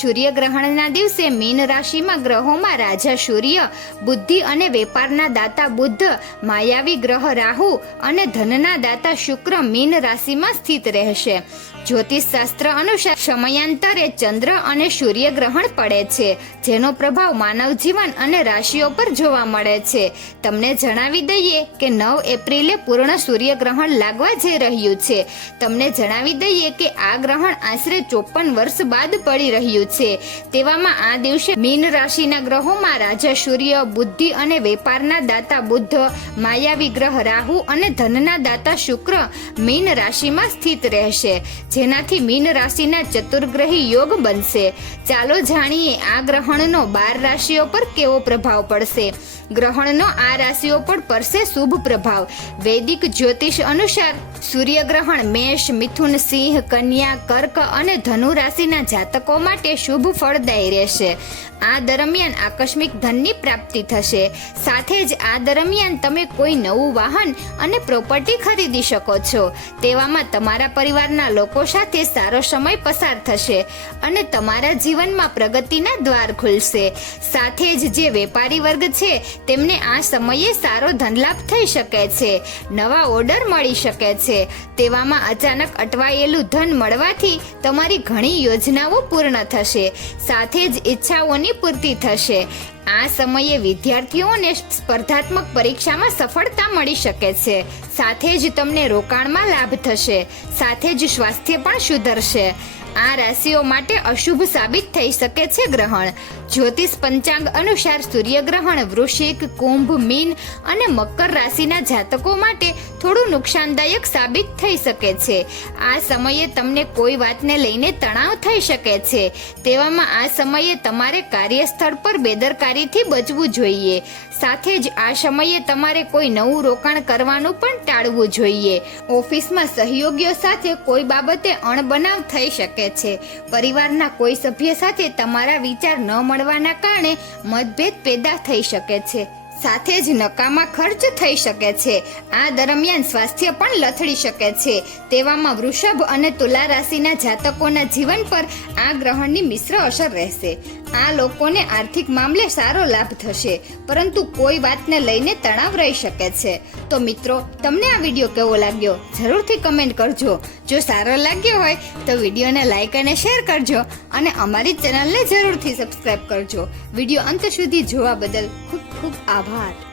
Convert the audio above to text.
સૂર્યગ્રહણના દિવસે મીન રાશિમાં ગ્રહોમાં રાજા સૂર્ય, બુદ્ધિ અને વેપારના દાતા બુદ્ધ, માયાવી ગ્રહ રાહુ અને ધનના દાતા શુક્ર મીન રાશિમાં સ્થિત રહેશે. જ્યોતિષ શાસ્ત્ર અનુસાર સમયાંતરે ચંદ્ર અને સૂર્ય ગ્રહણ પડે છે, જેનો પ્રભાવ માનવ જીવન અને રાશિઓ પર જોવા મળે છે. તમને જણાવી દઈએ કે નવ એપ્રિલે પૂર્ણ સૂર્યગ્રહણ લાગવા જઈ રહ્યું છે. તમને જણાવી દઈએ કે આ ગ્રહણ આશરે ચોપન વર્ષ બાદ પડી રહ્યું છે. તેવામાં આ દિવસે મીન રાશિના ગ્રહોમાં રાજા, સૂર્ય, બુદ્ધિ અને વેપારના દાતા બુદ્ધ માયાવી ગ્રહ રાહુ અને ધનના દાતા શુક્ર મીન રાશિમાં સ્થિત રહેશે. જેનાથી મીન રાશિના ચતુર્ગ્રહી યોગ બનશે. ચાલો જાણીએ આ ગ્રહણનો બાર રાશિઓ પર કેવો પ્રભાવ પડશે. ગ્રહણનો આ રાશિઓ પર પડશે શુભ પ્રભાવ. વૈદિક જ્યોતિષ અનુસાર સૂર્યગ્રહણ મેષ, મિથુન, સિંહ, કન્યા, કર્ક અને ધનુ રાશિના જાતકો માટે શુભ ફળદાયી રહેશે. આ દરમિયાન આકસ્મિક ધનની પ્રાપ્તિ થશે. સાથે જ આ દરમિયાન તમે કોઈ નવું વાહન અને પ્રોપર્ટી ખરીદી શકો છો. તેવામાં તમારા પરિવારના લોકો સાથે સારો સમય પસાર થશે અને તમારા જીવનમાં પ્રગતિના દ્વાર ખુલશે. સાથે જ જે વેપારી વર્ગ છે, તેમને આ સમયે સારો ધનલાભ થઈ શકે છે. નવા ઓર્ડર મળી શકે છે. તેવામાં અચાનક અટવાયેલું ધન મળવાથી તમારી ઘણી યોજનાઓ પૂર્ણ થશે. સાથે જ ઈચ્છાઓની પૂર્તિ થશે. આ સમયે વિદ્યાર્થીઓને સ્પર્ધાત્મક પરીક્ષામાં સફળતા મળી શકે છે. સાથે જ તમને રોકાણમાં લાભ થશે. સાથે જ સ્વાસ્થ્ય પણ સુધરશે. આ રાશિઓ માટે અશુભ સાબિત થઈ શકે છે ગ્રહણ. જ્યોતિષ પંચાંગ અનુસાર સૂર્યગ્રહણ, વૃશ્ચિક, કુંભ, મીન અને મકર રાશિના જાતકો માટે થોડું નુકસાનદાયક સાબિત થઈ શકે છે. આ સમયે તમને કોઈ વાતને લઈને તણાવ થઈ શકે છે. તેવામાં આ સમયે તમારે કાર્યસ્થળ પર બેદરકારીથી બચવું જોઈએ. સાથે જ આ સમયે તમારે કોઈ નવું રોકાણ કરવાનું પણ ટાળવું જોઈએ. ઓફિસમાં સહયોગીઓ સાથે કોઈ બાબતે અણબનાવ થઈ શકે છે. પરિવારના કોઈ સભ્ય સાથે તમારા વિચાર ન મળવાના કારણે મતભેદ પેદા થઈ શકે છે. સાથે જ નકામા ખર્ચ થઈ શકે છે. આ દરમિયાન સ્વાસ્થ્ય પણ લથડી શકે છે. તેવામાં વૃષભ અને તુલા રાશિના જાતકોના જીવન પર આ ગ્રહણની મિશ્ર અસર રહેશે. આ લોકોને આર્થિક મામલે સારો લાભ થશે, પરંતુ કોઈ વાતને લઈને તણાવ રહી શકે છે. તો મિત્રો, તમને આ વીડિયો કેવો લાગ્યો? જરૂરથી કમેન્ટ કરજો. જો સારો લાગ્યો હોય, તો વિડીયોને લાઈક અને શેર કરજો અને અમારી ચેનલને જરૂરથી સબસ્ક્રાઈબ કરજો. વીડિયો અંત સુધી જોવા બદલ ખૂબ ખૂબ આભાર.